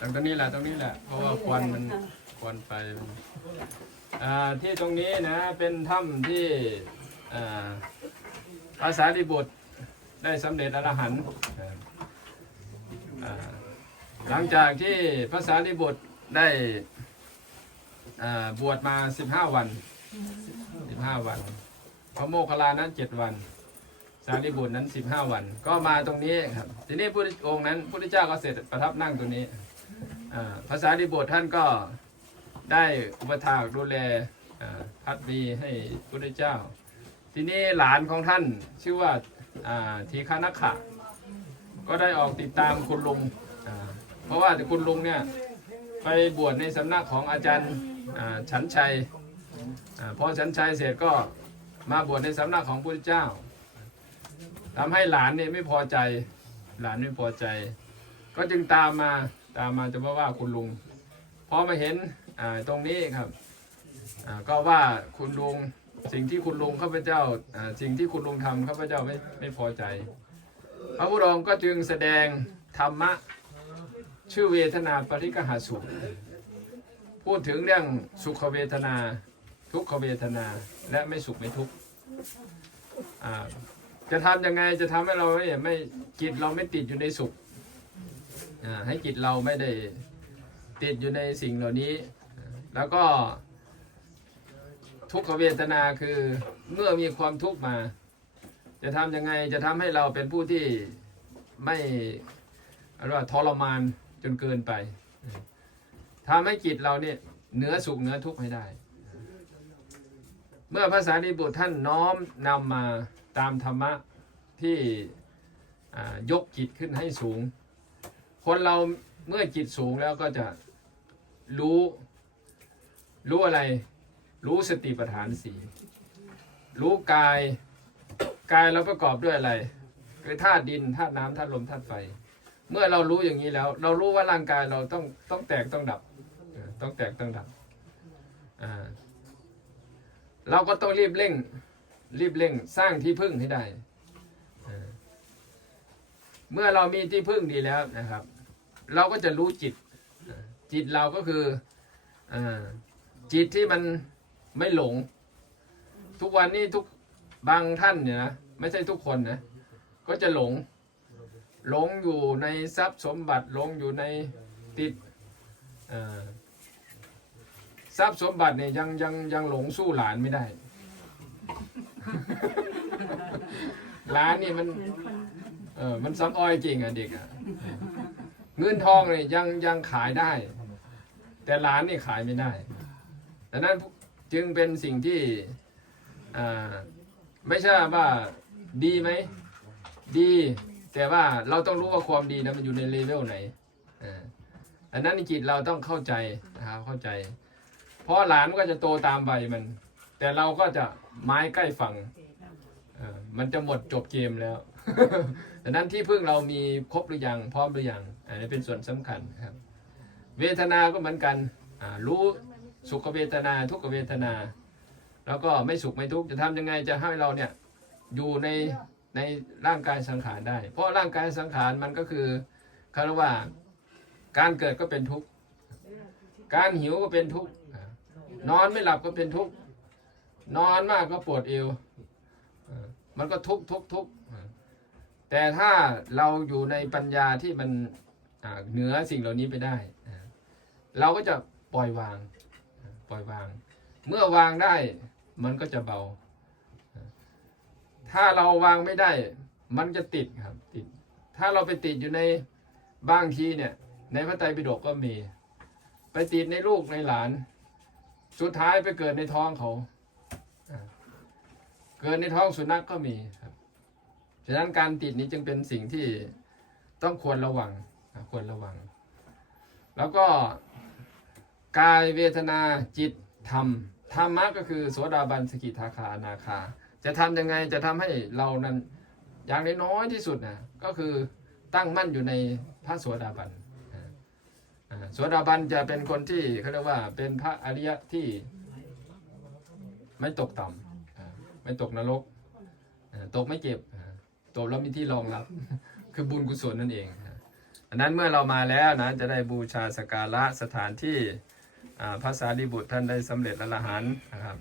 ตรงนี้แหละตรงนี้แหละ เพราะว่าควันมันควันไฟมันอ่าที่ตรงนี้นะเป็นถ้ำที่อ่าภาษาดิบุตรได้สำเร็จอรหันต์อ่าหลังจากที่ภาษาดิบุตรได้อ่าบวชมา 15 วัน 15 วันพระโมคคัลลานั้น 7 วันสารีบุตรนั้น 15 วัน ก็มาตรงนี้ครับ ทีนี้พระองค์นั้นพระพุทธเจ้าก็เสร็จประทับนั่งตรงนี้ ภาษาดิบุตรท่านก็ได้อุปถากดูแลพัดมีให้พระพุทธเจ้า ทีนี้หลานของท่านชื่อว่าทีฆานักขะก็ได้ออกติดตามคุณลุง เพราะว่าคุณลุงเนี่ยไปบวชในสำนักของอาจารย์ฉันชัยอพอฉันชัยเสร็จก็มาบวชในสำนักของพระพุทธเจ้าทำให้หลานเนี่ยไม่พอใจ หลานไม่พอใจ ก็จึงตามมา ตามมาจะมาว่าคุณลุงพอมาเห็นอ่าตรงนี้ครับอ่าก็ว่าคุณลุงสิ่งที่คุณลุงข้าพเจ้าอ่าสิ่งที่คุณลุงทำข้าพเจ้าไม่ไม่พอใจ พระพุทธองค์ก็จึงแสดงธรรมะชื่อเวทนาปริกหาสุข พูดถึงเรื่องสุขเวทนา ทุกขเวทนาและไม่สุขไม่ทุกข์อ่าจะทำยังไงจะทำให้เราเนี่ไม่จิตเราไม่ติดอยู่ในสุข ให้จิตเราไม่ได้ติดอยู่ในสิ่งเหล่านี้ แล้วก็ทุกขเวทนาคือเมื่อมีความทุกข์มา จะทำยังไงจะทำให้เราเป็นผู้ที่ไม่อะไรว่าทรมานจนเกินไปทำให้จิตเราเนี่ยเหนือสุขเหนือทุกข์ให้ได้ เมื่อภาษาดิบุตรท่านน้อมนำมาตามธรรมะที่ยกจิตขึ้นให้สูง คนเราเมื่อจิตสูงแล้วก็จะรู้ รู้อะไร รู้สติปัฏฐานสีรู้กายกายเราประกอบด้วยอะไรคือธาตุดินธาตุน้ำธาตุลมธาตุไฟ เมื่อเรารู้อย่างนี้แล้ว เรารู้ว่าร่างกายเราต้องต้องแตกต้องดับต้องแตกต้องดับอ่าเราก็ต้องรีบเร่ง รีบเร่งสร้างที่พึ่งให้ได้ เมื่อเรามีที่พึ่งดีแล้วนะครับ เราก็จะรู้จิต จิตเราก็คืออจิตที่มันไม่หลง ทุกวันนี้ทุกบางท่านเนี่ยนะไม่ใช่ทุกคนนะก็จะหลง หลงอยู่ในทรัพย์สมบัติหลงอยู่ในติดทรัพย์สมบัติเนี่ยยังยังยังหลงสู้หลานไม่ได้ หลานนี่มัน เออมันซ้ำอ้อยจริงอะเด็กอะ เงินทองเนี่ยยังยังขายได้ แต่หลานนี่ขายไม่ได้ดังนั้นจึงเป็นสิ่งที่ไม่ใช่ว่าดีไหมดี แต่ว่าเราต้องรู้ว่าความดีนะมันอยู่ในเลเวลไหนอันนั้นจิตเราต้องเข้าใจนะครับเข้าใจ เพราะหลานก็จะโตตามใบมัน แต่เราก็จะไม้ใกล้ฝั่งมันจะหมดจบเกมแล้วดังนั้นที่พึ่งเรามีครบหรือยังพร้อมหรือยัง อันนี้เป็นส่วนสำคัญครับ เวทนาก็เหมือนกันรู้สุขเวทนาทุกขเวทนา แล้วก็ไม่สุขไม่ทุกข์จะทำยังไงจะให้เราเนี่ยอยู่ในในร่างกายสังขารได้ เพราะร่างกายสังขารมันก็คือคำว่าการเกิดก็เป็นทุกข์การหิวก็เป็นทุกข์นอนไม่หลับก็เป็นทุกข์นอนมากก็ปวดเอวมันก็ทุกข์ทุกทุกแต่ถ้าเราอยู่ในปัญญาที่มัน เหนือสิ่งเหล่านี้ไปได้ เราก็จะปล่อยวางปล่อยวาง เมื่อวางได้มันก็จะเบา ถ้าเราวางไม่ได้ มันจะติดครับติด ถ้าเราไปติดอยู่ในบางทีเนี่ย ในพระไตรปิฎกก็มี ไปติดในลูกในหลาน สุดท้ายไปเกิดในท้องเขา เกิดในท้องสุนัขก็มีครับฉะนั้นการติดนี้จึงเป็นสิ่งที่ต้องควรระวัง ควรระวัง แล้วก็กายเวทนาจิตธรรมธรรมะก็คือโสดาบันสกิทาคานาคา จะทำยังไงจะทำให้เรานั้นอย่างน้อยที่สุดนะก็คือตั้งมั่นอยู่ในพระโสดาบันโสดาบันจะเป็นคนที่เขาเรียกว่าเป็นพระอริยะที่ไม่ตกต่ำอ่าไม่ตกนรกตกไม่เจ็บตกแล้วมีที่รองรับ คือบุญกุศลนั่นเอง อันนั้นเมื่อเรามาแล้วนะจะได้บูชาสการะสถานที่อ่าพระสารีบุตรท่านได้สำเร็จอรหันนะครับ